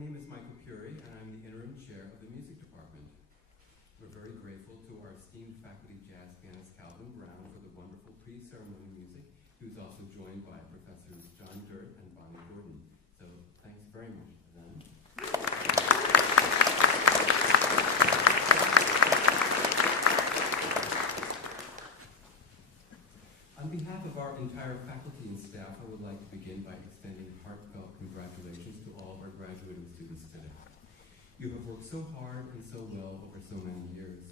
name is Michael Curie, and I'm the interim chair of the music department. We're very grateful to our esteemed faculty jazz pianist Calvin Brown for the wonderful pre-ceremony music. He was also joined by Professors John Dirt and Bonnie Gordon. So thanks very much to them. On behalf of our entire faculty and staff, I would like to begin by extending heartfelt congratulations to all of our graduating students today. You have worked so hard and so well over so many years.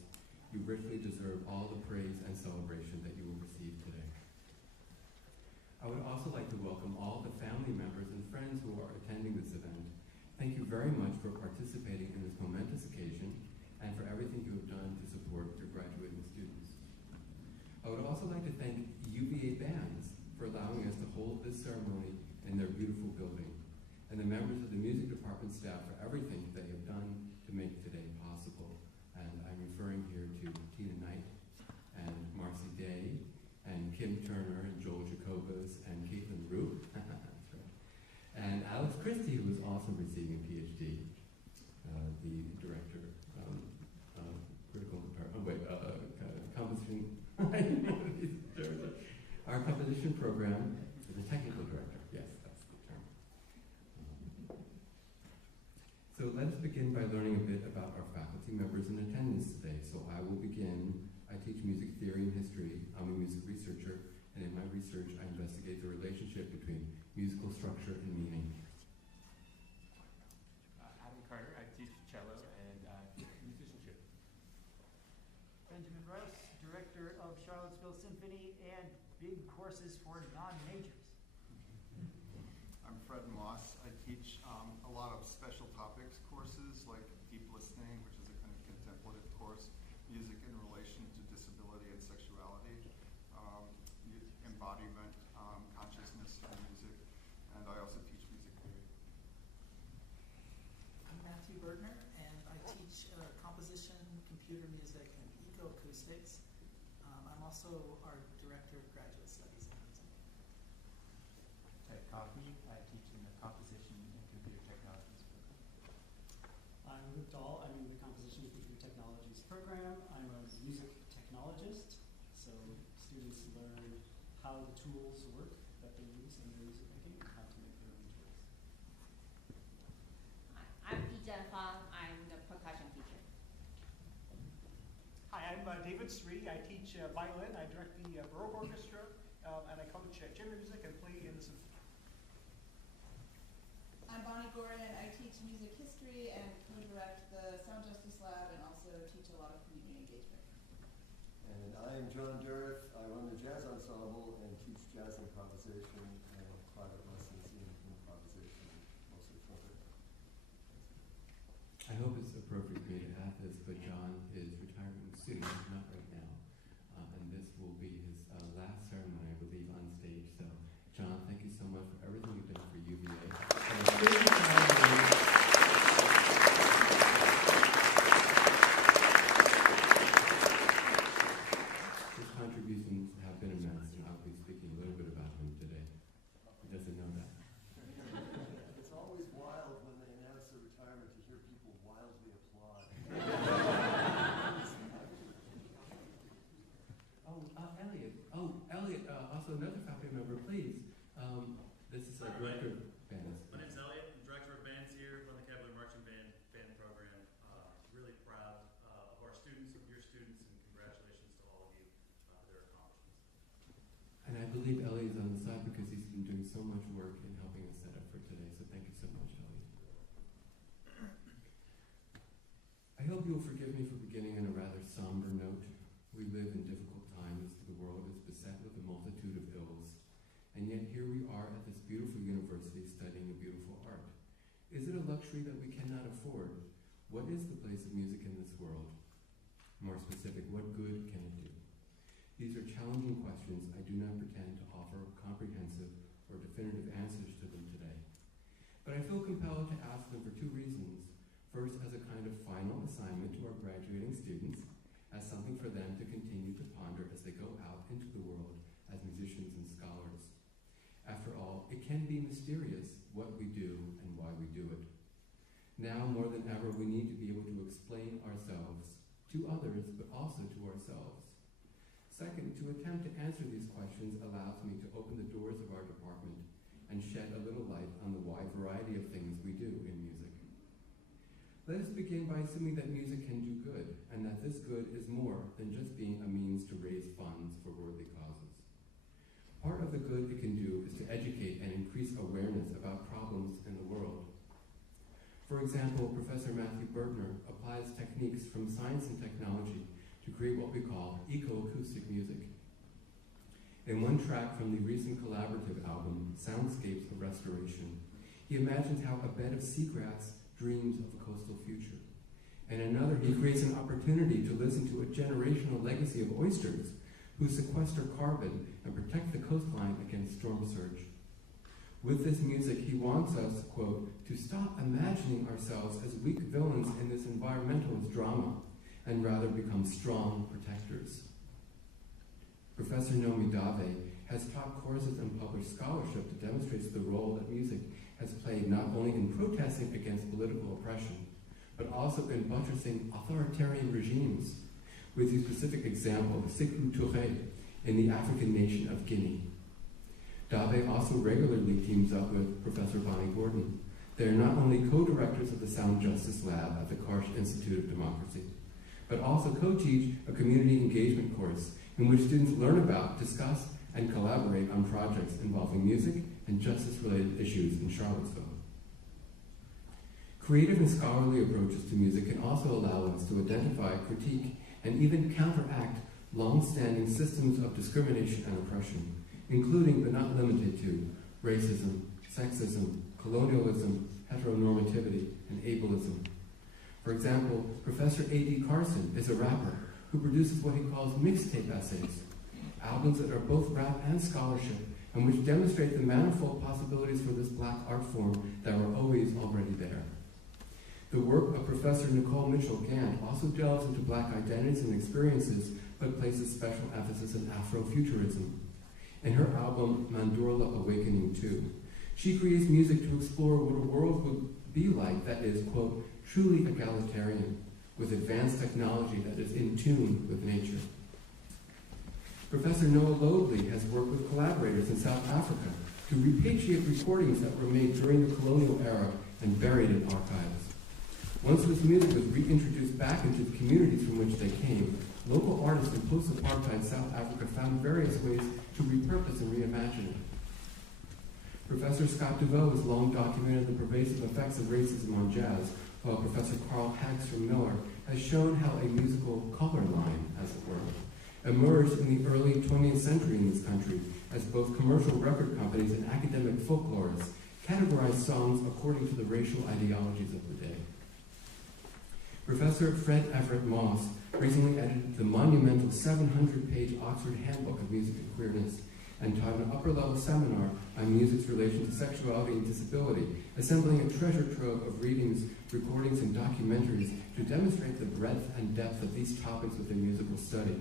You richly deserve all the praise and celebration that you will receive today. I would also like to welcome all the family members and friends who are attending this event. Thank you very much for participating in this momentous occasion and for everything you have done to support your graduating students. I would also like to thank UVA bands for allowing us to hold this ceremony in their beautiful building, and the members of the music department staff for everything they have done to make today possible. And I'm referring here to Tina Knight and Marcy Day and Kim Turner and Joel Jacobus and Caitlin Roop. That's right. And Alex Christie, who is also receiving a PhD, the director of critical composition. Our composition program, the technical director. Yes, that's the term. So let's begin by learning a bit about our faculty members in attendance today. So I will begin. I teach music theory and history. I'm a music researcher, and in my research, I investigate the relationship between musical structure and meaning. Adam Carter. I teach cello and musicianship. Benjamin Rice, director of Charlottesville Symphony and big courses for non-majors. I'm Fred Moss. I teach a lot of special topics courses like deep listening, which is a kind of contemplative course, music in relation to disability and sexuality, embodiment, consciousness and music, and I also teach music theory. I'm Matthew Bergner, and I teach composition, computer music, and ecoacoustics. I'm also our director of graduate studies at Hudson. Ted Coffey. I teach in the composition and computer technologies program. I'm Luke Dahl. I'm in the composition and computer technologies program. I'm a music technologist, so students learn how the tools work that they use in their music making and how to make their own tools. I'm Yi Fang. I'm the percussion teacher. Hi, I'm David Sri. I teach violin. I direct the Baroque Orchestra, and I coach chamber music and play in the symphony. I'm Bonnie Gordon. I teach music history and co-direct the Sound Justice Lab and also teach a lot of community engagement. And I'm John Dirt. I run the jazz ensemble and teach jazz improvisation and private lessons in improvisation, mostly trumpet. I hope it's appropriate for me to add this, but John is retiring soon, not right now. And this will be his last ceremony, I believe, on stage. So, John, thank you so much for everything you've done for UVA. His contributions have been immense, and I'll be speaking a little bit about him today. He doesn't know that. It's always wild when they announce their retirement to hear people wildly applaud. Elliot, also another faculty member, please. This is a director of bands. My name's Elliot. I'm director of bands here, run the Cavalier Marching Band program. Really proud of our students, of your students, and congratulations to all of you for their accomplishments. And I believe Elliot is on the side because he's been doing so much work in helping us set up for today. So thank you so much, Elliot. I hope you'll forgive me for beginning on a rather somber note. We live in difficult times. The world is beset with a multitude of ills. And yet here we are at this beautiful university studying a beautiful art. Is it a luxury that we cannot afford? What is the place of music in this world? More specific, what good can it do? These are challenging questions. I do not pretend to offer comprehensive or definitive answers to them today. But I feel compelled to ask them for two reasons. First, as a kind of final assignment to our graduating students, as something for them to continue to ponder as they go out into the world as musicians and scholars. After all, it can be mysterious what we do and why we do it. Now more than ever, we need to be able to explain ourselves to others, but also to ourselves. Second, to attempt to answer these questions allows me to open the doors of our department and shed a little light on the wide variety of things we do in music. Let us begin by assuming that music can do good, and that this good is more than just being a means to raise funds for worthy causes. Part of the good it can do is to educate and increase awareness about problems in the world. For example, Professor Matthew Bertner applies techniques from science and technology to create what we call eco-acoustic music. In one track from the recent collaborative album, Soundscapes of Restoration, he imagines how a bed of seagrass dreams of a coastal future. In another, he creates an opportunity to listen to a generational legacy of oysters who sequester carbon and protect the coastline against storm surge. With this music, he wants us, quote, to stop imagining ourselves as weak villains in this environmentalist drama and rather become strong protectors. Professor Nomi Dave has taught courses and published scholarship that demonstrates the role that music has played not only in protesting against political oppression, but also in buttressing authoritarian regimes, with the specific example of Sékou Touré in the African nation of Guinea. Dave also regularly teams up with Professor Bonnie Gordon. They are not only co-directors of the Sound Justice Lab at the Karsh Institute of Democracy, but also co-teach a community engagement course in which students learn about, discuss, and collaborate on projects involving music and justice-related issues in Charlottesville. Creative and scholarly approaches to music can also allow us to identify, critique, and even counteract long-standing systems of discrimination and oppression, including but not limited to racism, sexism, colonialism, heteronormativity, and ableism. For example, Professor A.D. Carson is a rapper who produces what he calls mixtape essays, albums that are both rap and scholarship, and which demonstrate the manifold possibilities for this Black art form that were always already there. The work of Professor Nicole Mitchell-Gant also delves into Black identities and experiences, but places special emphasis on Afrofuturism. In her album, Mandorla Awakening 2, she creates music to explore what a world would be like that is, quote, truly egalitarian, with advanced technology that is in tune with nature. Professor Noah Loadley has worked with collaborators in South Africa to repatriate recordings that were made during the colonial era and buried in archives. Once this music was reintroduced back into the communities from which they came, local artists in post-apartheid South Africa found various ways to repurpose and reimagine it. Professor Scott DeVoe has long documented the pervasive effects of racism on jazz, while Professor Carl Hagstrom-Miller has shown how a musical color line, as it were, emerged in the early 20th century in this country as both commercial record companies and academic folklorists categorized songs according to the racial ideologies of the day. Professor Fred Everett Moss recently edited the monumental 700-page Oxford Handbook of Music and Queerness and taught an upper-level seminar on music's relation to sexuality and disability, assembling a treasure trove of readings, recordings, and documentaries to demonstrate the breadth and depth of these topics within musical study.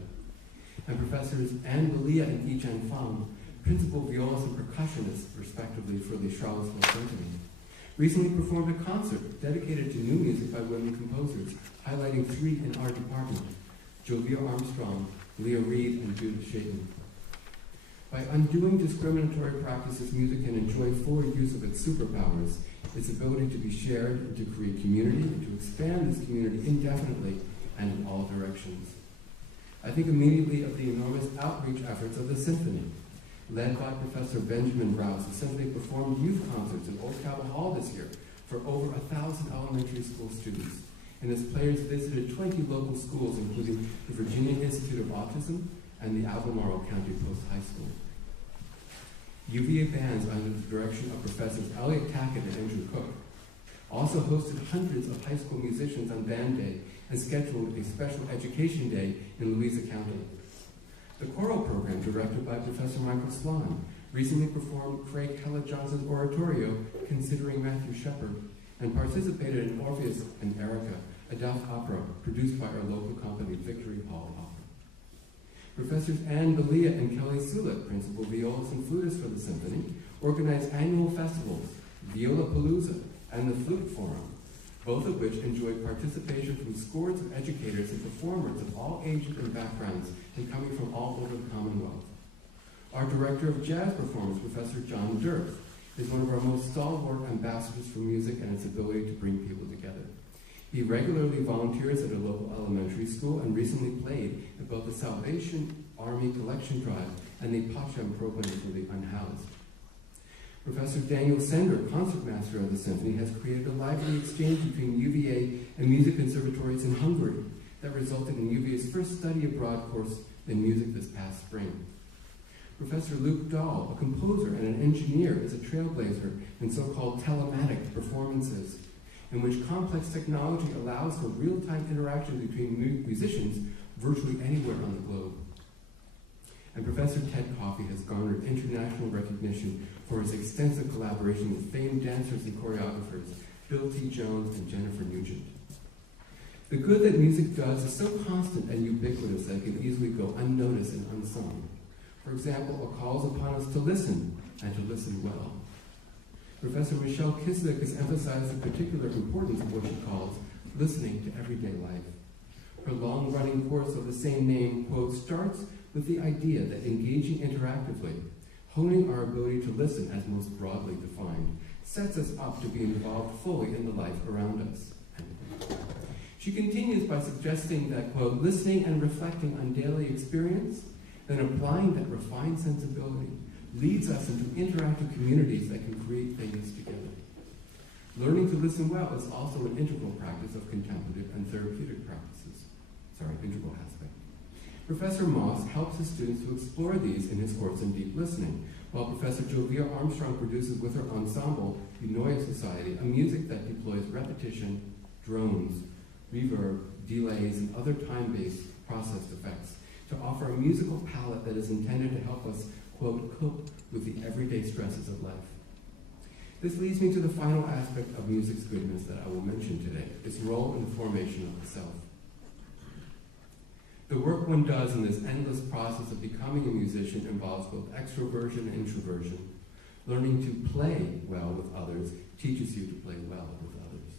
And Professors Anne Belia and Yi Chen Fang, principal violist and percussionist, respectively, for the Charlottesville Symphony, recently performed a concert dedicated to new music by women composers, highlighting three in our department, Jovia Armstrong, Leah Reed, and Judith Shayton. By undoing discriminatory practices, music can enjoy full use of its superpowers, its ability to be shared and to create community, and to expand this community indefinitely and in all directions. I think immediately of the enormous outreach efforts of the symphony. Led by Professor Benjamin Rouse, the symphony performed youth concerts in Old Cabell Hall this year for over 1,000 elementary school students. And its players visited 20 local schools, including the Virginia Institute of Autism and the Albemarle County Post High School. UVA bands under the direction of Professors Elliot Tackett and Andrew Cook also hosted hundreds of high school musicians on band day and scheduled a special education day in Louisa County. The choral program, directed by Professor Michael Swan, recently performed Craig Hella Johnson's oratorio, Considering Matthew Shepard, and participated in Orpheus and Erica, a Deaf opera produced by our local company, Victory Hall Opera. Professors Anne Belia and Kelly Sulik, principal violists and flutists for the symphony, organized annual festivals, Viola Palooza, and the Flute Forum, both of which enjoy participation from scores of educators and performers of all ages and backgrounds and coming from all over the Commonwealth. Our Director of Jazz Performance, Professor John Durf, is one of our most stalwart ambassadors for music and its ability to bring people together. He regularly volunteers at a local elementary school and recently played at both the Salvation Army Collection Drive and the Pachem program for the unhoused. Professor Daniel Sender, concertmaster of the symphony, has created a lively exchange between UVA and music conservatories in Hungary that resulted in UVA's first study abroad course in music this past spring. Professor Luke Dahl, a composer and an engineer, is a trailblazer in so-called telematic performances, in which complex technology allows for real-time interaction between musicians virtually anywhere on the globe. And Professor Ted Coffey has garnered international recognition for his extensive collaboration with famed dancers and choreographers Bill T. Jones and Jennifer Nugent. The good that music does is so constant and ubiquitous that it can easily go unnoticed and unsung. For example, it calls upon us to listen, and to listen well. Professor Michelle Kislik has emphasized the particular importance of what she calls listening to everyday life. Her long-running course of the same name, quote, starts with the idea that engaging interactively, honing our ability to listen as most broadly defined, sets us up to be involved fully in the life around us. She continues by suggesting that, quote, listening and reflecting on daily experience, then applying that refined sensibility, leads us into interactive communities that can create things together. Learning to listen well is also an integral practice of contemplative and therapeutic practices. Integral aspect. Professor Moss helps his students to explore these in his course in deep listening, while Professor Jovia Armstrong produces with her ensemble, Unoya Society, a music that deploys repetition, drones, reverb, delays, and other time-based processed effects to offer a musical palette that is intended to help us, quote, cope with the everyday stresses of life. This leads me to the final aspect of music's goodness that I will mention today, its role in the formation of the self. The work one does in this endless process of becoming a musician involves both extroversion and introversion. Learning to play well with others teaches you to play well with others.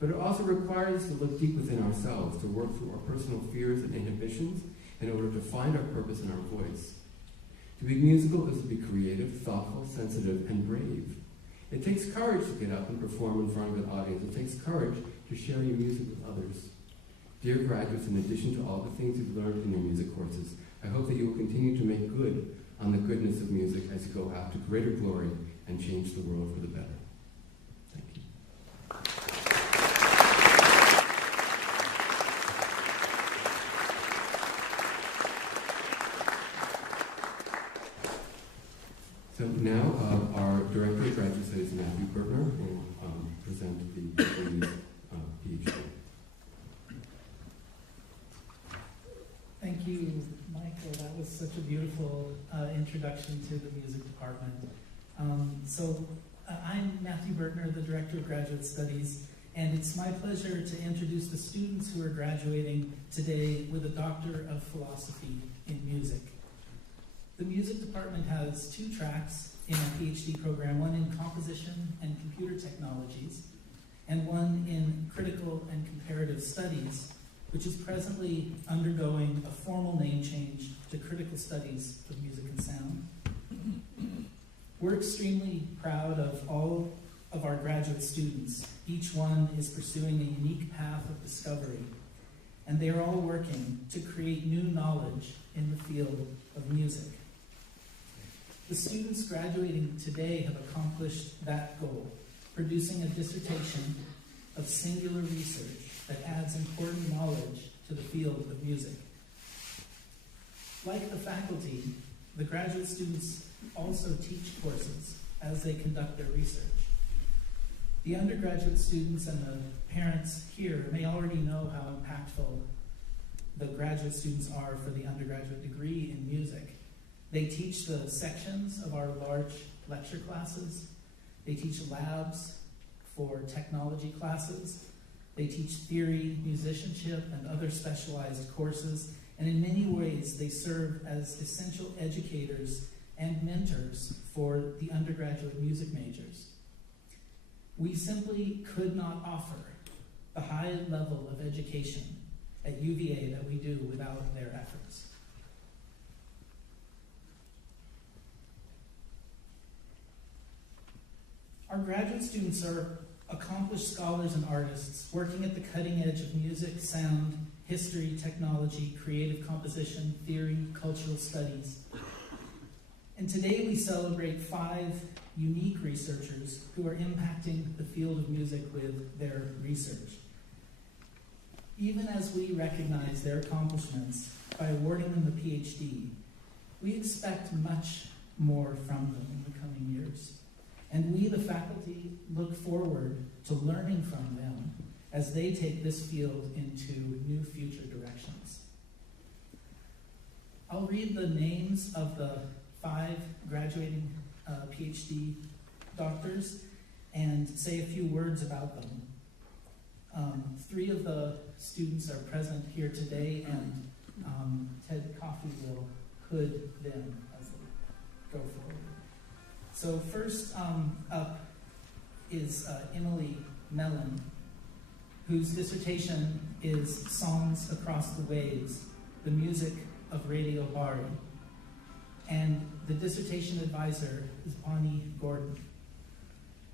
But it also requires us to look deep within ourselves, to work through our personal fears and inhibitions in order to find our purpose and our voice. To be musical is to be creative, thoughtful, sensitive, and brave. It takes courage to get up and perform in front of an audience. It takes courage to share your music with others. Dear graduates, in addition to all the things you've learned in your music courses, I hope that you will continue to make good on the goodness of music as you go out to greater glory and change the world for the better. Thank you. So now our Director of Graduate Studies, Matthew Bertner, will present the PhD. Thank you, Michael. That was such a beautiful introduction to the music department. I'm Matthew Bertner, the Director of Graduate Studies, and it's my pleasure to introduce the students who are graduating today with a Doctor of Philosophy in Music. The music department has 2 tracks in our PhD program, one in composition and computer technologies, and one in critical and comparative studies, which is presently undergoing a formal name change to Critical Studies of Music and Sound. We're extremely proud of all of our graduate students. Each one is pursuing a unique path of discovery, and they are all working to create new knowledge in the field of music. The students graduating today have accomplished that goal, producing a dissertation of singular research that adds important knowledge to the field of music. Like the faculty, the graduate students also teach courses as they conduct their research. The undergraduate students and the parents here may already know how impactful the graduate students are for the undergraduate degree in music. They teach the sections of our large lecture classes. They teach labs for technology classes. They teach theory, musicianship, and other specialized courses. And in many ways, they serve as essential educators and mentors for the undergraduate music majors. We simply could not offer the high level of education at UVA that we do without their efforts. Our graduate students are accomplished scholars and artists working at the cutting edge of music, sound, history, technology, creative composition, theory, cultural studies. And today we celebrate 5 unique researchers who are impacting the field of music with their research. Even as we recognize their accomplishments by awarding them a PhD, we expect much more from them in the coming years. And we, the faculty, look forward to learning from them as they take this field into new future directions. I'll read the names of the 5 graduating PhD doctors and say a few words about them. 3 of the students are present here today, and Ted Coffey will hood them as they go forward. So first up is Emily Mellon, whose dissertation is Songs Across the Waves, the Music of Radio Bari. And the dissertation advisor is Bonnie Gordon.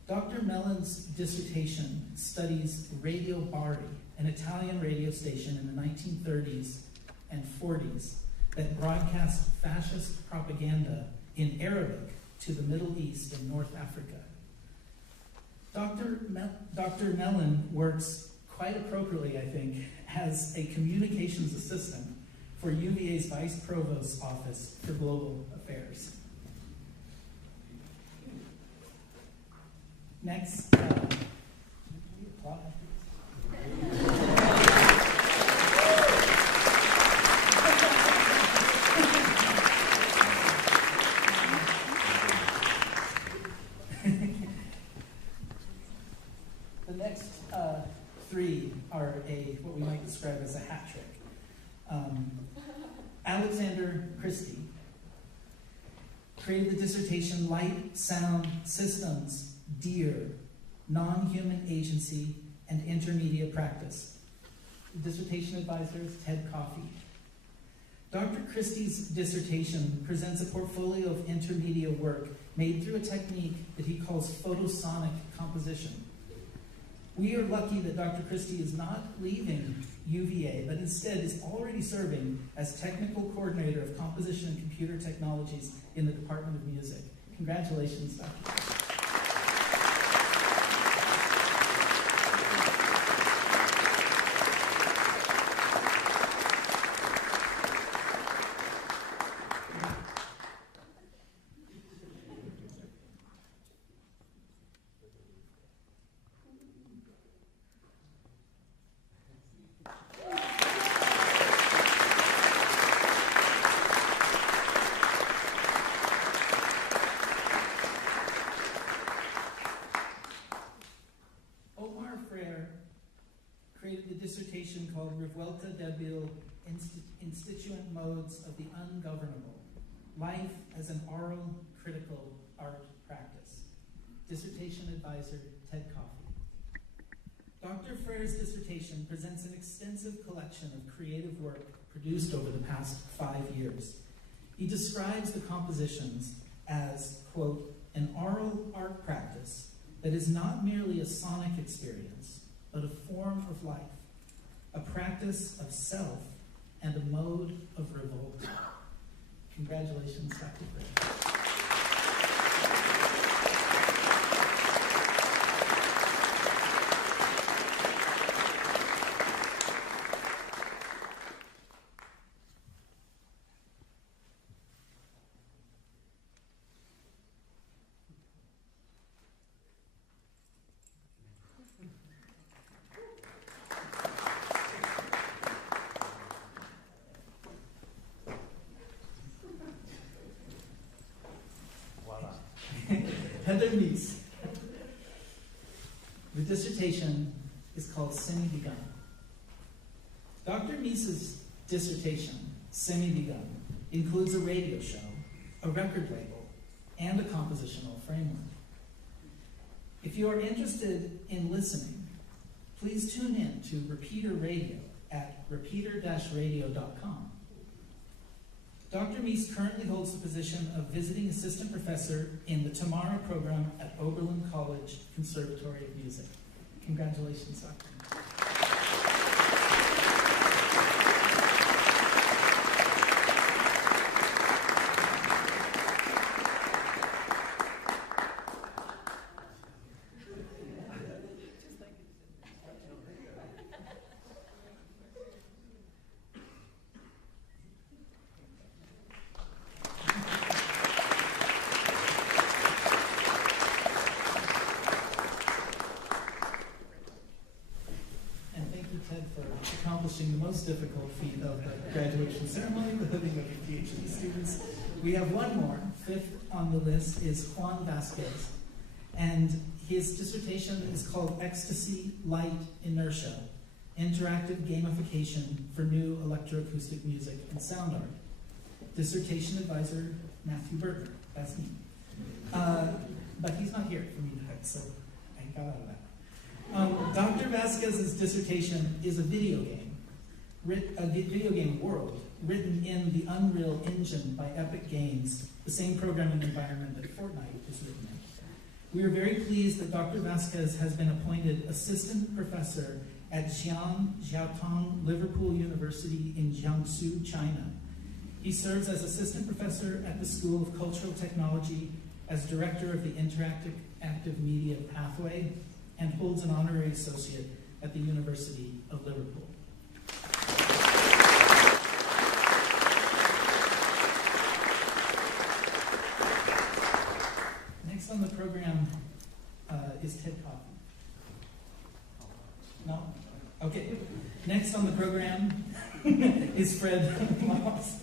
Dr. Mellon's dissertation studies Radio Bari, an Italian radio station in the 1930s and 40s that broadcast fascist propaganda in Arabic to the Middle East and North Africa. Dr. Mellon works quite appropriately, I think, as a communications assistant for UVA's Vice Provost's Office for Global Affairs. Next, the next 3 are what we might describe as a hat trick. Alexander Christie created the dissertation Light, Sound, Systems, DEAR, Non-Human Agency, and Intermedia Practice. The dissertation advisor is Ted Coffey. Dr. Christie's dissertation presents a portfolio of intermedia work made through a technique that he calls photosonic composition. We are lucky that Dr. Christie is not leaving UVA, but instead is already serving as technical coordinator of composition and computer technologies in the Department of Music. Congratulations, Dr. Dissertation called Revuelta Debil Instituent Modes of the Ungovernable, Life as an Oral Critical Art Practice. Dissertation advisor, Ted Coffey. Dr. Frere's dissertation presents an extensive collection of creative work produced over the past 5 years. He describes the compositions as, quote, an oral art practice that is not merely a sonic experience, but a form of life, a practice of self, and a mode of revolt. Congratulations, Dr. Frere. Heather Meese. The dissertation is called Semi-Begun. Dr. Meese's dissertation, Semi-Begun, includes a radio show, a record label, and a compositional framework. If you are interested in listening, please tune in to Repeater Radio at repeater-radio.com. Dr. Meese currently holds the position of visiting assistant professor in the Tamara program at Oberlin College Conservatory of Music. Congratulations, Dr. Meese. Accomplishing the most difficult feat of the graduation ceremony, the hooding of your PhD students. We have one more. Fifth on the list is Juan Vasquez, and his dissertation is called Ecstasy, Light, Inertia, Interactive Gamification for New Electroacoustic Music and Sound Art. Dissertation advisor, Matthew Berger. That's me. But he's not here for me tonight, so I got out of that. Dr. Vasquez's dissertation is a video game world written in the Unreal Engine by Epic Games, the same programming environment that Fortnite is written in. We are very pleased that Dr. Vasquez has been appointed assistant professor at Jiaotong Liverpool University in Jiangsu, China. He serves as assistant professor at the School of Cultural Technology, as director of the Interactive Media Pathway, and holds an honorary associate at the University of Liverpool. Next on the program is Ted Coffey. No? Okay. Next on the program is Fred Moss.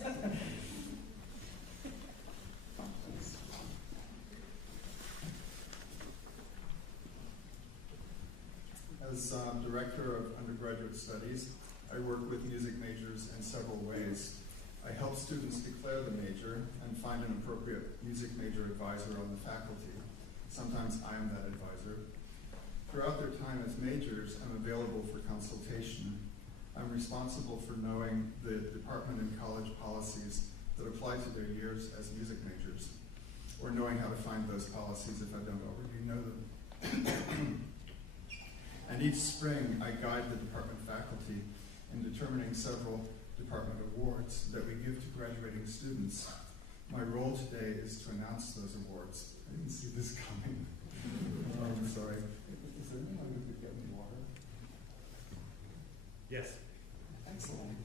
As Director of Undergraduate Studies, I work with music majors in several ways. I help students declare the major and find an appropriate music major advisor on the faculty. Sometimes I am that advisor. Throughout their time as majors, I'm available for consultation. I'm responsible for knowing the department and college policies that apply to their years as music majors, or knowing how to find those policies if I don't already know them. And each spring, I guide the department faculty in determining several department awards that we give to graduating students. My role today is to announce those awards. I didn't see this coming. Oh, I'm sorry. Is there anyone who could get me water? Yes. Excellent.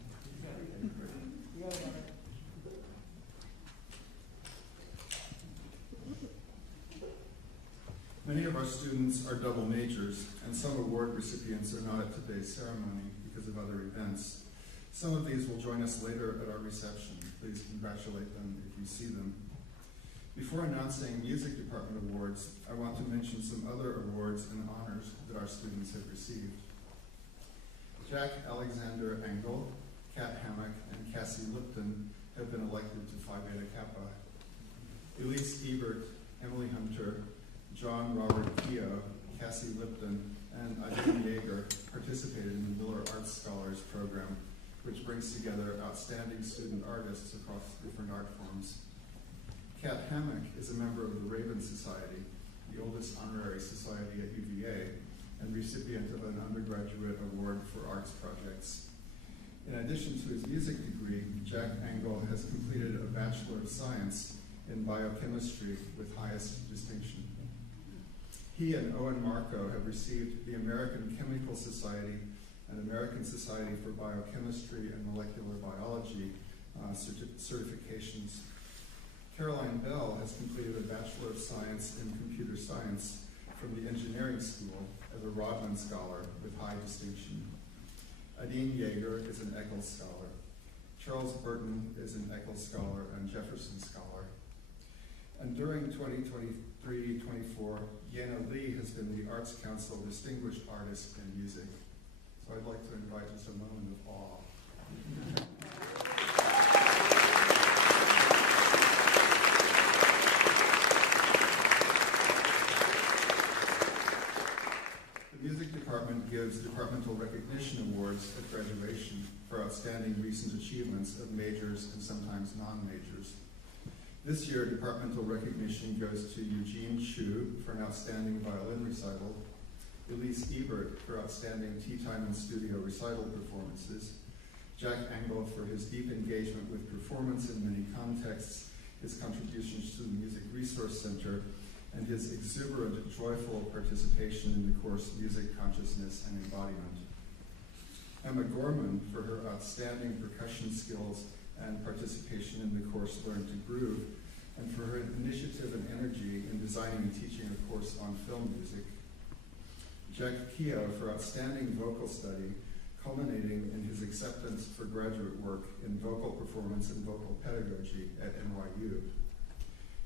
Many of our students are double majors, and some award recipients are not at today's ceremony because of other events. Some of these will join us later at our reception. Please congratulate them if you see them. Before announcing music department awards, I want to mention some other awards and honors that our students have received. Jack Alexander Engel, Kat Hammock, and Cassie Lipton have been elected to Phi Beta Kappa. Elise Ebert, Emily Hunter, John Robert Keogh, Cassie Lipton, and Eileen Yeager participated in the Miller Arts Scholars Program, which brings together outstanding student artists across different art forms. Kat Hammock is a member of the Raven Society, the oldest honorary society at UVA, and recipient of an undergraduate award for arts projects. In addition to his music degree, Jack Engel has completed a Bachelor of Science in Biochemistry with highest distinction. He and Owen Marco have received the American Chemical Society and American Society for Biochemistry and Molecular Biology certifications. Caroline Bell has completed a Bachelor of Science in Computer Science from the Engineering School as a Rodman Scholar with high distinction. Adine Yeager is an Eccles Scholar. Charles Burton is an Eccles Scholar and Jefferson Scholar. And during 2023-24, Yana Lee has been the Arts Council Distinguished Artist in Music. So I'd like to invite just a moment of awe. music department gives departmental recognition awards at graduation for outstanding recent achievements of majors and sometimes non-majors. This year, departmental recognition goes to Eugene Chu for an outstanding violin recital, Elise Ebert for outstanding tea time and studio recital performances, Jack Engel for his deep engagement with performance in many contexts, his contributions to the Music Resource Center, and his exuberant, joyful participation in the course Music, Consciousness, and Embodiment. Emma Gorman for her outstanding percussion skills and participation in the course Learn to Groove, and for her initiative and energy in designing and teaching a course on film music. Jack Keogh for outstanding vocal study, culminating in his acceptance for graduate work in vocal performance and vocal pedagogy at NYU.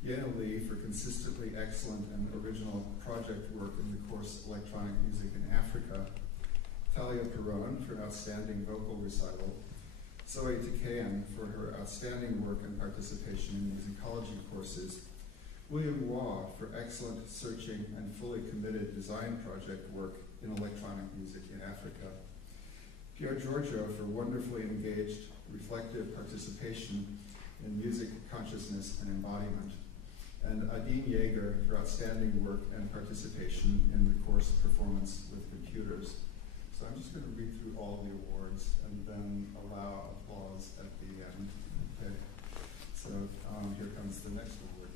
Yana Lee for consistently excellent and original project work in the course Electronic Music in Africa. Talia Perron for an outstanding vocal recital. Zoe Takayan for her outstanding work and participation in musicology courses. William Waugh for excellent searching and fully committed design project work in electronic music in Africa. Pierre Giorgio for wonderfully engaged, reflective participation in music, consciousness, and embodiment. And Adine Yeager for outstanding work and participation in the course Performance with Computers. So I'm just going to read through all the awards and then allow applause at the end. Okay. So here comes the next award.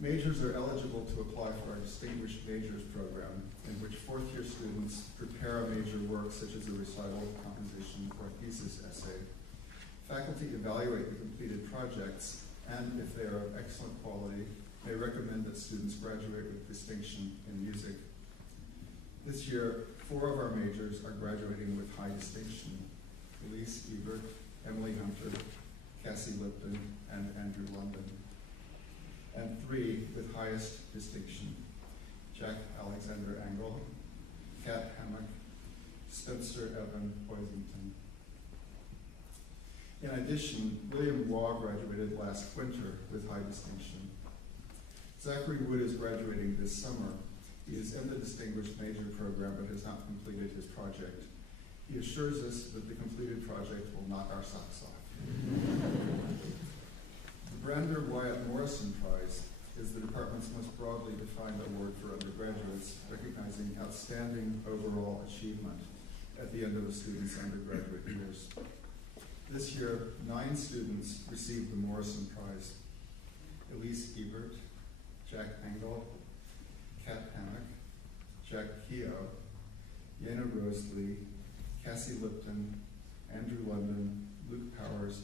Majors are eligible to apply for our Distinguished Majors program, in which fourth-year students prepare a major work such as a recital, composition, or thesis essay. Faculty evaluate the completed projects, and if they are of excellent quality, may recommend that students graduate with distinction in music. This year, 4 of our majors are graduating with high distinction: Elise Ebert, Emily Hunter, Cassie Lipton, and Andrew London. And 3 with highest distinction: Jack Alexander Engel, Kat Hammock, Spencer Evan Poisington. In addition, William Waugh graduated last winter with high distinction. Zachary Wood is graduating this summer. He is in the Distinguished Major program but has not completed his project. He assures us that the completed project will knock our socks off. The Brander Wyatt Morrison Prize is the department's most broadly defined award for undergraduates, recognizing outstanding overall achievement at the end of a student's undergraduate years. This year, 9 students received the Morrison Prize: Elise Ebert, Jack Engel, Kat Hammock, Jack Keogh, Yana Rosalie, Cassie Lipton, Andrew London, Luke Powers,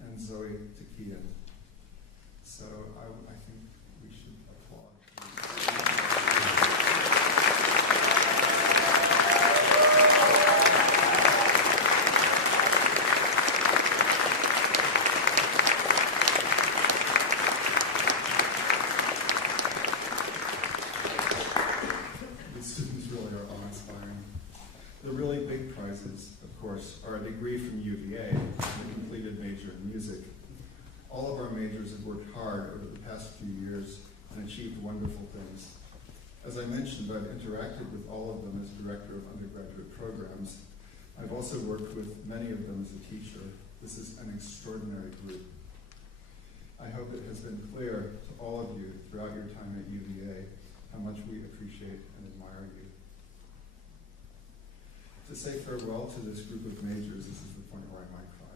and Zoe Takian. So I think we should applaud. Are a degree from UVA and a completed major in music. All of our majors have worked hard over the past few years and achieved wonderful things. As I mentioned, I've interacted with all of them as director of undergraduate programs. I've also worked with many of them as a teacher. This is an extraordinary group. I hope it has been clear to all of you throughout your time at UVA how much we appreciate and admire you. To say farewell to this group of majors, this is the point where I might cry.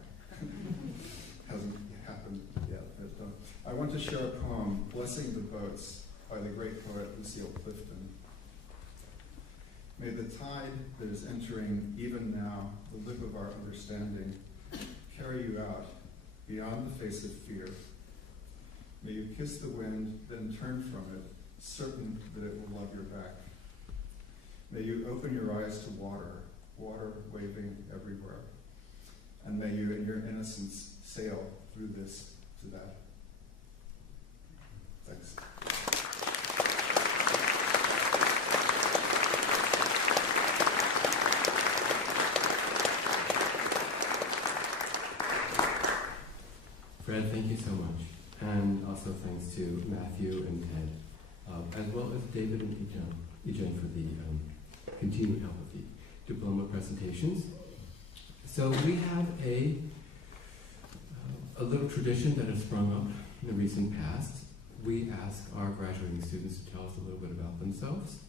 Hasn't happened yet, but I want to share a poem, Blessing the Boats, by the great poet Lucille Clifton. May the tide that is entering even now the lip of our understanding carry you out beyond the face of fear. May you kiss the wind, then turn from it, certain that it will love your back. May you open your eyes to water waving everywhere. And may you in your innocence sail through this to that. Thanks. Fred, thank you so much. And also thanks to Matthew and Ted, as well as David and Ijan for the continued healthy diploma presentations. So we have a little tradition that has sprung up in the recent past. We ask our graduating students to tell us a little bit about themselves,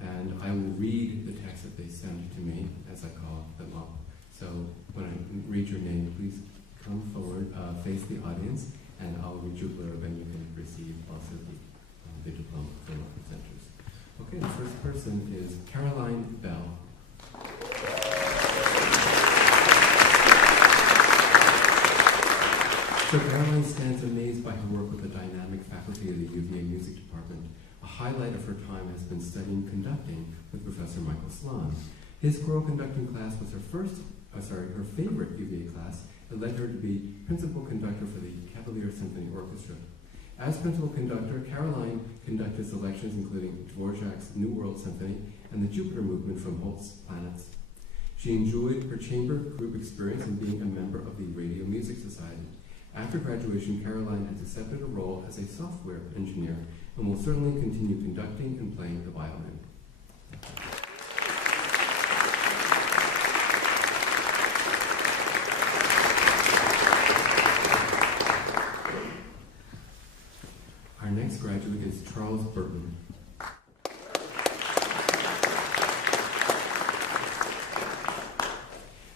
and I will read the text that they send to me as I call them up. So when I read your name, please come forward, face the audience, and I'll read your blurb, and you can receive also the diploma from our presenters. Okay, the first person is Caroline Bell. So Caroline stands amazed by her work with the dynamic faculty of the UVA Music Department. A highlight of her time has been studying conducting with Professor Michael Sloan. His choral conducting class was her favorite UVA class, and led her to be principal conductor for the Cavalier Symphony Orchestra. As principal conductor, Caroline conducted selections including Dvorak's New World Symphony and the Jupiter Movement from Holst's Planets. She enjoyed her chamber group experience and being a member of the Radio Music Society. After graduation, Caroline has accepted a role as a software engineer and will certainly continue conducting and playing the violin. Our next graduate is Charles Burton.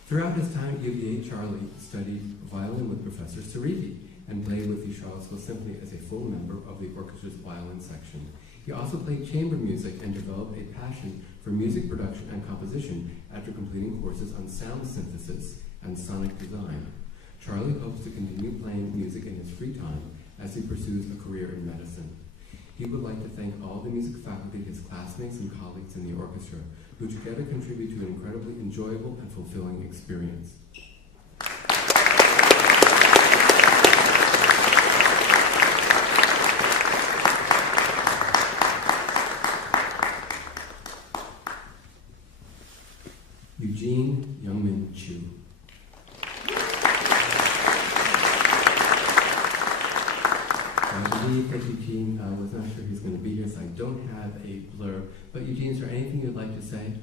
Throughout his time at UVA, Charlie studied violin with Professor Ceriti and played with the Charlottesville Symphony as a full member of the orchestra's violin section. He also played chamber music and developed a passion for music production and composition after completing courses on sound synthesis and sonic design. Charlie hopes to continue playing music in his free time as he pursues a career in medicine. He would like to thank all the music faculty, his classmates and colleagues in the orchestra, who together contribute to an incredibly enjoyable and fulfilling experience. Eugene Youngmin Chu. I believe that Eugene was not sure he's going to be here, so I don't have a blurb. But Eugene, is there anything you'd like to say?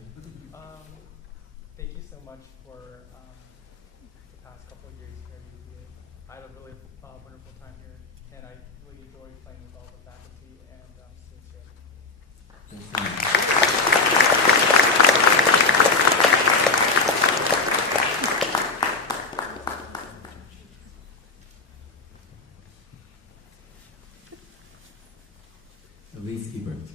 Thank you so much for the past couple of years here at UVA. I had a really wonderful time here, and I really enjoyed playing with all the faculty and students here. Thanks so much. Elise Ebert.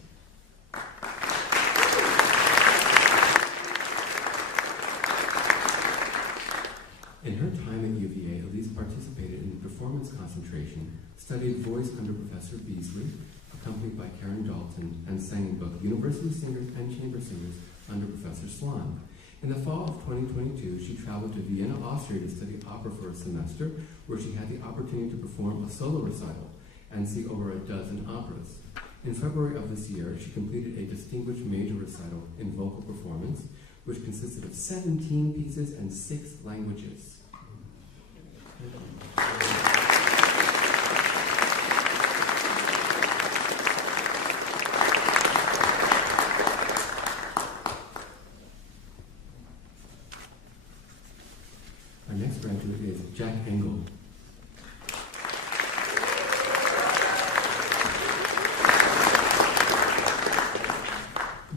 In her time at UVA, Elise participated in the performance concentration, studied voice under Professor Beasley, accompanied by Karen Dalton, and sang in both university singers and chamber singers under Professor Sloan. In the fall of 2022, she traveled to Vienna, Austria to study opera for a semester, where she had the opportunity to perform a solo recital and see over a dozen operas. In February of this year, she completed a distinguished major recital in vocal performance, which consisted of 17 pieces and 6 languages. Our next graduate is Jack Engel.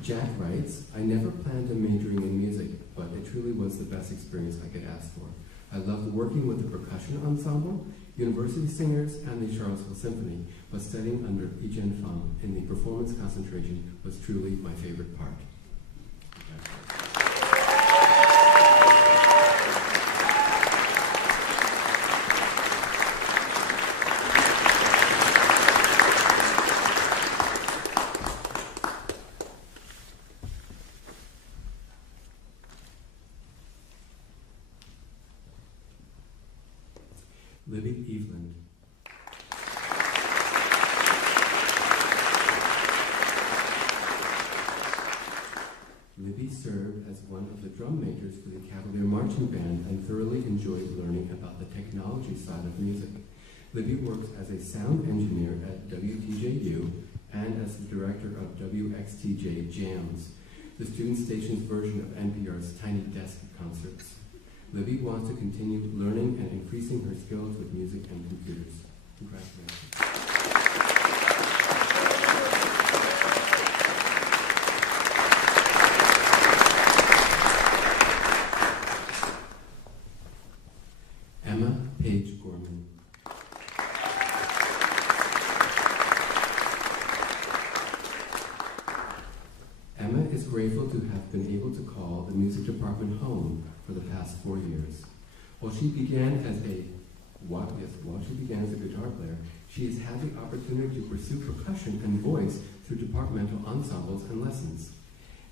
Jack writes, I never planned on majoring in music, but it truly was the best experience I could ask for. I loved working with the percussion ensemble, university singers, and the Charlottesville Symphony, but studying under Yijian Feng in the performance concentration was truly my favorite part. Libby Eveland. Libby served as one of the drum majors for the Cavalier Marching Band and thoroughly enjoyed learning about the technology side of music. Libby works as a sound engineer at WTJU and as the director of WXTJ Jams. the student station's version of NPR's Tiny Desk concerts. Libby wants to continue learning and increasing her skills with music and computers. Congratulations. Emma Page Gorman. Emma is grateful to have been able to call the music department home for the past 4 years. While she began as a guitar player, she has had the opportunity to pursue percussion and voice through departmental ensembles and lessons.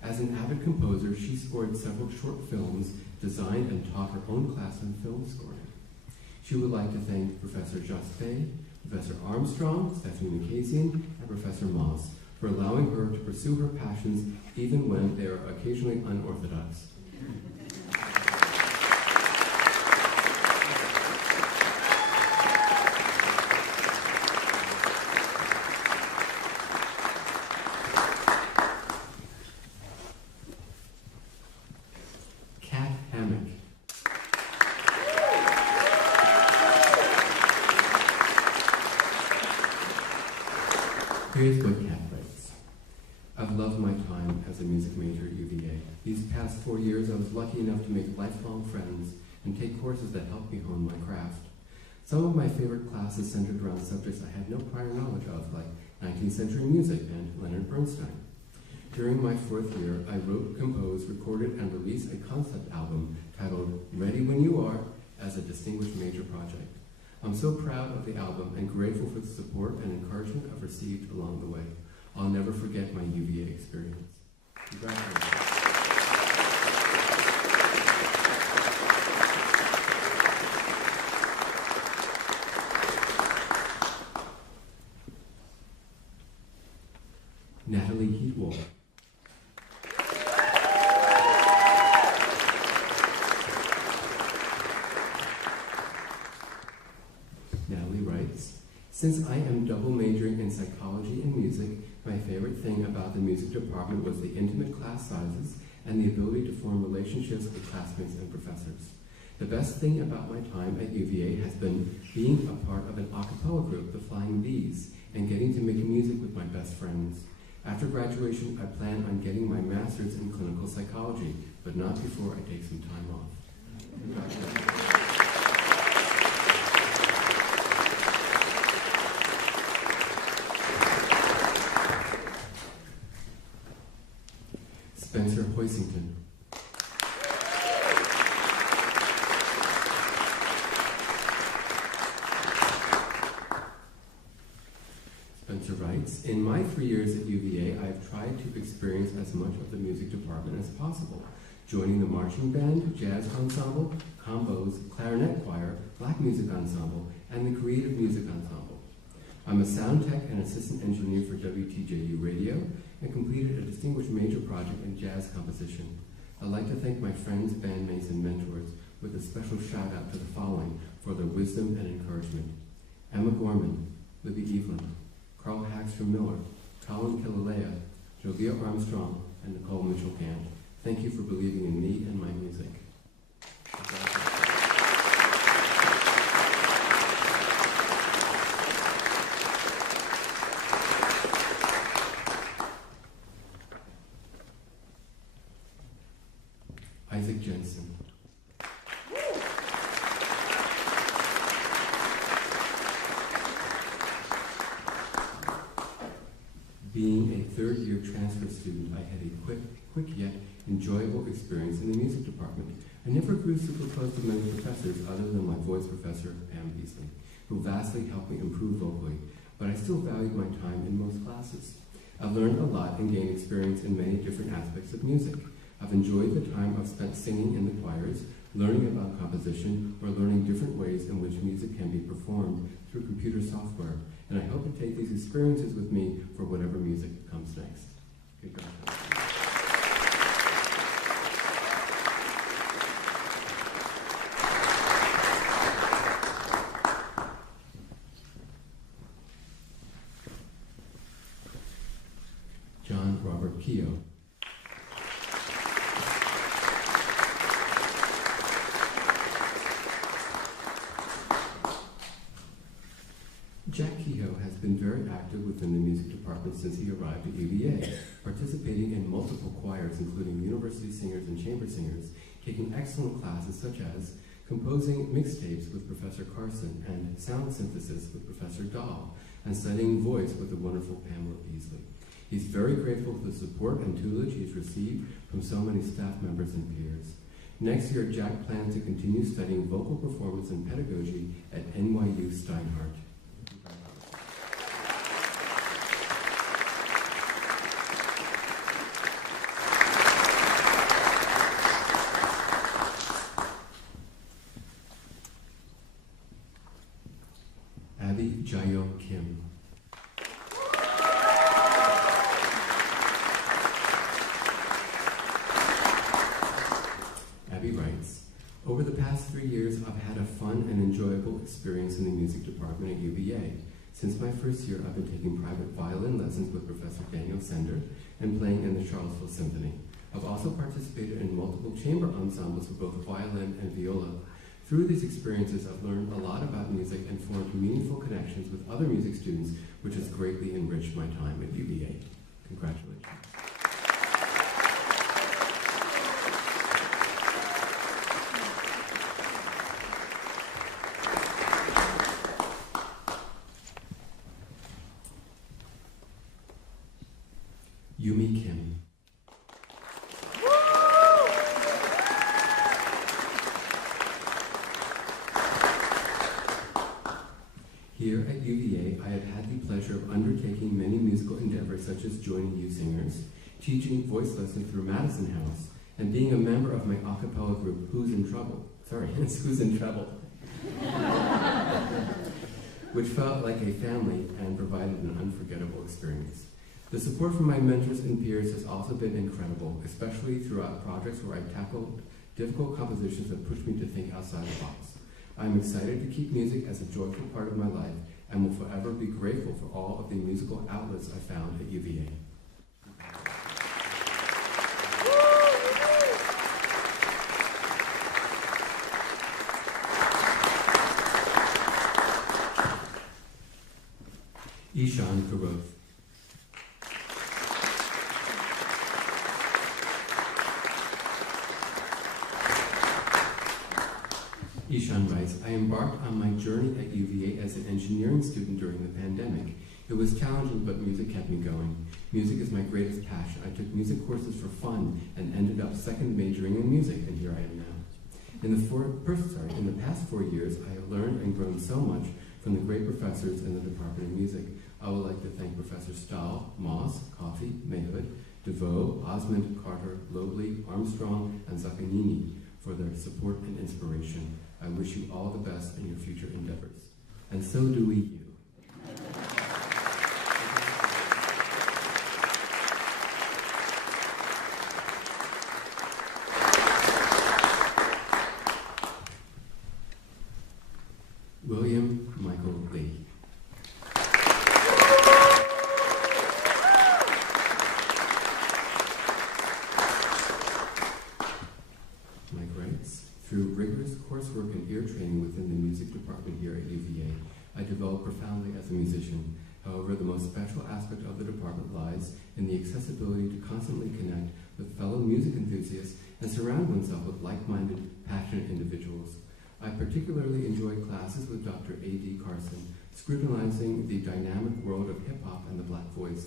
As an avid composer, she scored several short films, designed and taught her own class in film scoring. She would like to thank Professor Jaspe, Professor Armstrong, Stephanie Makazian, and Professor Moss for allowing her to pursue her passions even when they are occasionally unorthodox. Cat Hammock. Here's what Kat writes. I've loved my time as a music major at UVA. These past 4 years, I was lucky enough to make lifelong friends and take courses that helped me hone my craft. Some of my favorite classes centered around subjects I had no prior knowledge of, like 19th century music and Leonard Bernstein. During my 4th year, I wrote, composed, recorded, and released a concept album titled Ready When You Are as a distinguished major project. I'm so proud of the album and grateful for the support and encouragement I've received along the way. I'll never forget my UVA experience. Congratulations. Natalie Heatwolf. Natalie writes, since I am double majoring in psychology and music, my favorite thing about the music department was the intimate class sizes and the ability to form relationships with classmates and professors. The best thing about my time at UVA has been being a part of an a cappella group, the Flying V's, and getting to make music with my best friends. After graduation, I plan on getting my master's in clinical psychology, but not before I take some time off. Congratulations. Spencer Hoisington. Spencer writes, in my 3 years at UVA, I have tried to experience as much of the music department as possible, joining the marching band, jazz ensemble, combos, clarinet choir, black music ensemble, and the creative music ensemble. I'm a sound tech and assistant engineer for WTJU Radio and completed a distinguished major project in jazz composition. I'd like to thank my friends, bandmates, and mentors with a special shout out to the following for their wisdom and encouragement. Emma Gorman, Libby Evelyn, Carl Hagstrom Miller, Colin Kilalea, Jogia Armstrong, and Nicole Mitchell-Gant. Thank you for believing in me and my music. Isaac Jensen. Being a third-year transfer student, I had a quick yet enjoyable experience in the music department. I never grew super close to many professors other than my voice professor, Pam Beasley, who vastly helped me improve vocally, but I still valued my time in most classes. I've learned a lot and gained experience in many different aspects of music. I've enjoyed the time I've spent singing in the choirs, learning about composition, or learning different ways in which music can be performed through computer software, and I hope to take these experiences with me for whatever music comes next. Good God. John Robert Keogh. been very active within the music department since he arrived at UVA, participating in multiple choirs, including university singers and chamber singers, taking excellent classes such as composing mixtapes with Professor Carson and sound synthesis with Professor Dahl, and studying voice with the wonderful Pamela Beasley. He's very grateful for the support and tutelage he's received from so many staff members and peers. Next year, Jack plans to continue studying vocal performance and pedagogy at NYU Steinhardt. Abby Jayo Kim. Abby writes, over the past 3 years, I've had a fun and enjoyable experience in the music department at UVA. Since my first year, I've been taking private violin lessons with Professor Daniel Sender and playing in the Charlottesville Symphony. I've also participated in multiple chamber ensembles for both violin and viola. Through these experiences, I've learned a lot about music and formed meaningful connections with other music students, which has greatly enriched my time at UVA. Congratulations. Yumi Kim. Here at UVA, I have had the pleasure of undertaking many musical endeavors such as joining youth singers, teaching voice lessons through Madison House, and being a member of my a cappella group, Who's in Trouble, which felt like a family and provided an unforgettable experience. The support from my mentors and peers has also been incredible, especially throughout projects where I've tackled difficult compositions that pushed me to think outside the box. I'm excited to keep music as a joyful part of my life and will forever be grateful for all of the musical outlets I found at UVA. Ishan Karoth. Ishan writes, I embarked on my journey at UVA as an engineering student during the pandemic. It was challenging, but music kept me going. Music is my greatest passion. I took music courses for fun and ended up second majoring in music, and here I am now. In the past 4 years, I have learned and grown so much from the great professors in the Department of Music. I would like to thank Professor Stahl, Moss, Coffey, Mayhood, DeVoe, Osmond, Carter, Lobley, Armstrong, and Zaccagnini for their support and inspiration. I wish you all the best in your future endeavors. And so do we you. William Michael Lee. Mike writes, through rigorous coursework and ear training within the music department here at UVA, I developed profoundly as a musician. However, the most special aspect of the department lies in the accessibility to constantly connect with fellow music enthusiasts and surround oneself with like-minded, passionate individuals. I particularly enjoy classes with Dr. A.D. Carson, scrutinizing the dynamic world of hip-hop and the black voice.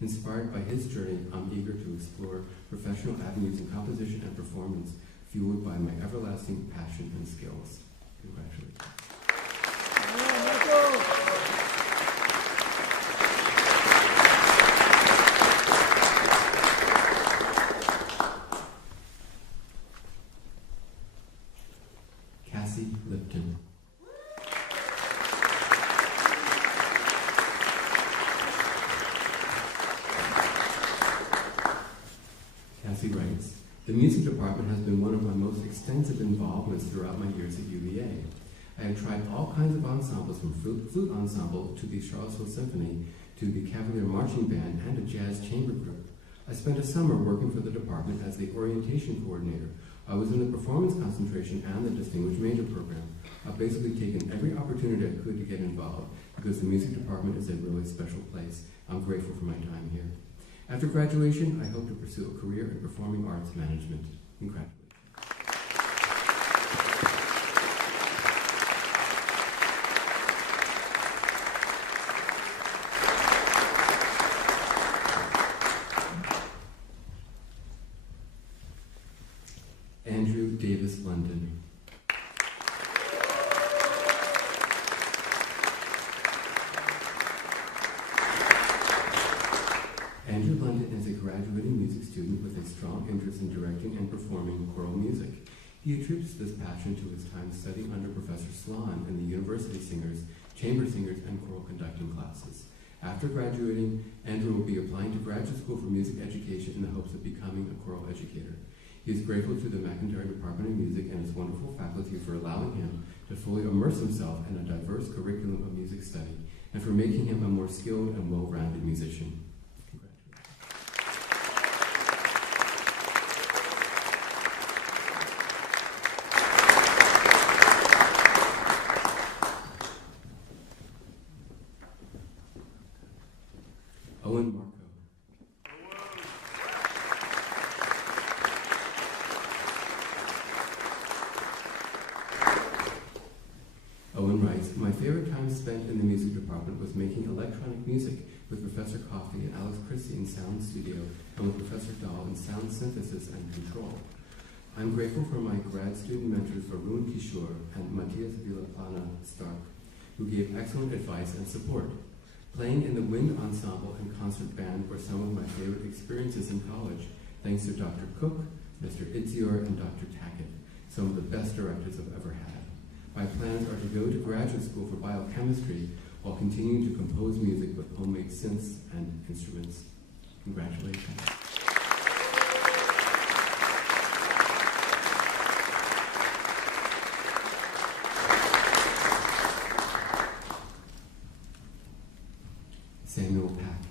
Inspired by his journey, I'm eager to explore professional avenues in composition and performance, fueled by my everlasting passion and skills. Congratulations. Cassie Lipton. Cassie writes, the music department has been one of my most extensive involvements throughout my years at UVA. I have tried all kinds of ensembles, from flute ensemble to the Charlottesville Symphony to the Cavalier Marching Band and a jazz chamber group. I spent a summer working for the department as the orientation coordinator. I was in the performance concentration and the distinguished major program. I've basically taken every opportunity I could to get involved because the music department is a really special place. I'm grateful for my time here. After graduation, I hope to pursue a career in performing arts management. Congratulations. Andrew Davis London. Andrew London is a graduating music student with a strong interest in directing and performing choral music. He attributes this passion to his time studying under Professor Sloan in the University Singers, Chamber Singers, and choral conducting classes. After graduating, Andrew will be applying to graduate school for music education in the hopes of becoming a choral educator. He is grateful to the McIntyre Department of Music and his wonderful faculty for allowing him to fully immerse himself in a diverse curriculum of music study and for making him a more skilled and well-rounded musician. Owen Marco. Owen writes, my favorite time spent in the music department was making electronic music with Professor Coffey and Alex Christie in Sound Studio and with Professor Dahl in Sound Synthesis and Control. I'm grateful for my grad student mentors Varun Kishore and Matthias Villaplana Stark, who gave excellent advice and support. Playing in the wind ensemble and concert band were some of my favorite experiences in college, thanks to Dr. Cook, Mr. Itzior, and Dr. Tackett, some of the best directors I've ever had. My plans are to go to graduate school for biochemistry while continuing to compose music with homemade synths and instruments. Congratulations. Samuel Pack.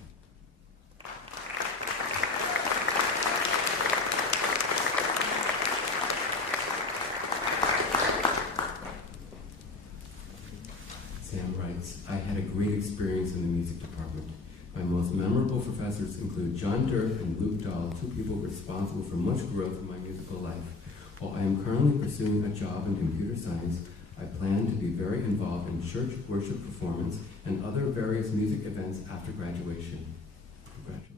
Sam writes, I had a great experience in the music department. My most memorable professors include John Dirk and Luke Dahl, two people responsible for much growth in my musical life. While I am currently pursuing a job in computer science, I plan to be very involved in church worship performance and other various music events after graduation. Congratulations.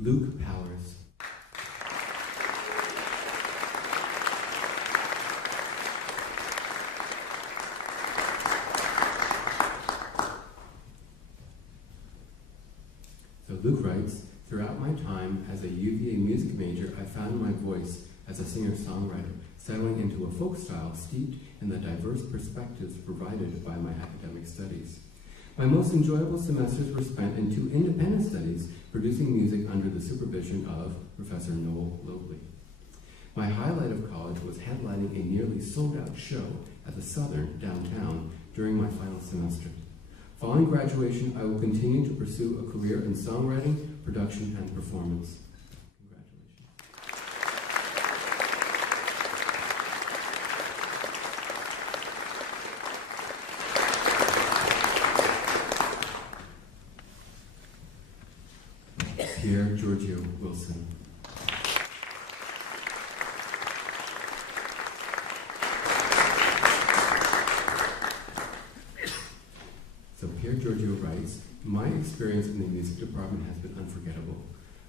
Luke Powers. So Luke writes, throughout my time as a UVA music major, I found my voice as a singer-songwriter, settling into a folk style steeped in the diverse perspectives provided by my academic studies. My most enjoyable semesters were spent in 2 independent studies, producing music under the supervision of Professor Noel Lobley. My highlight of college was headlining a nearly sold-out show at the Southern downtown during my final semester. Following graduation, I will continue to pursue a career in songwriting, production, and performance. Congratulations. Pierre Giorgio Wilson. So Pierre Giorgio writes, my experience in the music department has been unforgettable.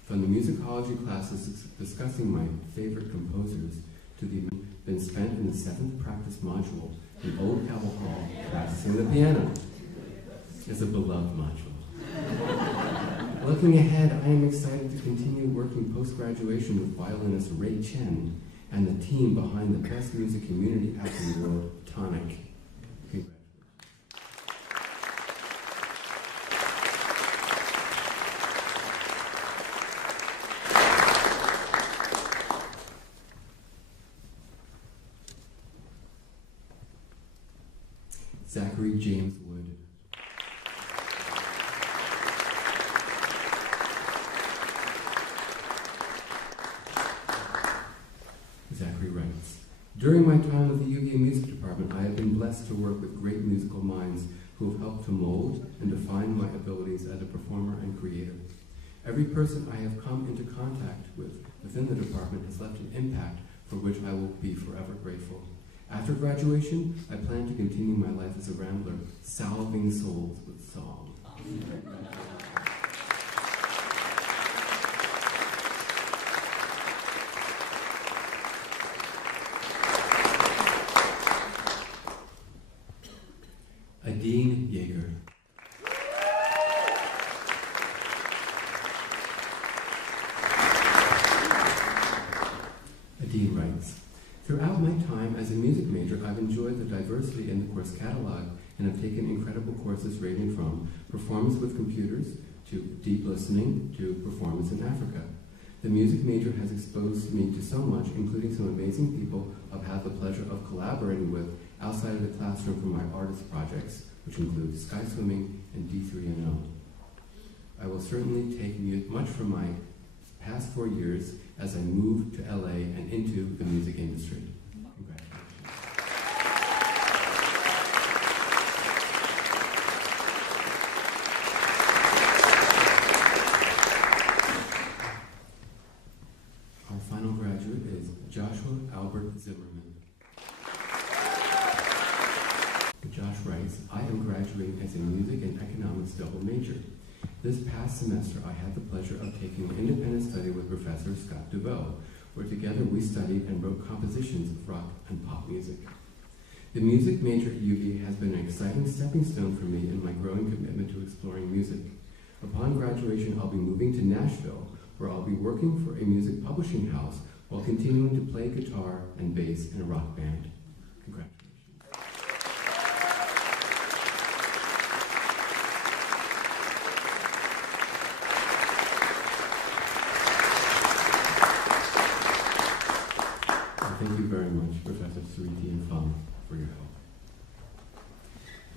From the musicology classes discussing my favorite composers to the been spent in the 7th practice module in Old Cabell Hall practicing the piano. It's a beloved module. Looking ahead, I am excited to continue working post-graduation with violinist Ray Chen and the team behind the best music community act in the world, Tonic. Zachary James Wood. During my time with the UVA Music Department, I have been blessed to work with great musical minds who have helped to mold and define my abilities as a performer and creator. Every person I have come into contact with within the department has left an impact for which I will be forever grateful. After graduation, I plan to continue my life as a rambler, salving souls with song. Adine Yeager. Adine writes, throughout my time as a music major, I've enjoyed the diversity in the course catalog and have taken incredible courses ranging from performance with computers to deep listening to performance in Africa. The music major has exposed me to so much, including some amazing people I've had the pleasure of collaborating with outside of the classroom for my artist projects, which include sky swimming and D3NO. I will certainly take much from my past 4 years as I move to LA and into the music industry. Congratulations. Our final graduate is Joshua Albert Zimmerman. Josh writes, I am graduating as a music and economics double major. This past semester, I had the pleasure of taking an independent study with Professor Scott Duveau, where together we studied and wrote compositions of rock and pop music. The music major at UVA has been an exciting stepping stone for me in my growing commitment to exploring music. Upon graduation, I'll be moving to Nashville, where I'll be working for a music publishing house while continuing to play guitar and bass in a rock band. Congratulations. Thank you very much, Professor Suriti and Fang, for your help.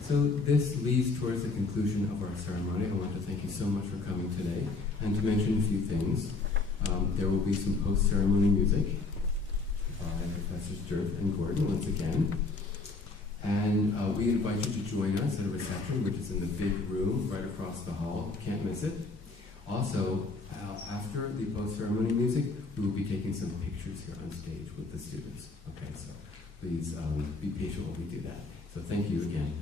So this leads towards the conclusion of our ceremony. I want to thank you so much for coming today and to mention a few things. There will be some post-ceremony music by Professors Dirk and Gordon once again. And we invite you to join us at a reception, which is in the big room right across the hall. Can't miss it. Also, after the post-ceremony music, we will be taking some pictures here on stage with the students. Okay, so please be patient while we do that. So thank you again.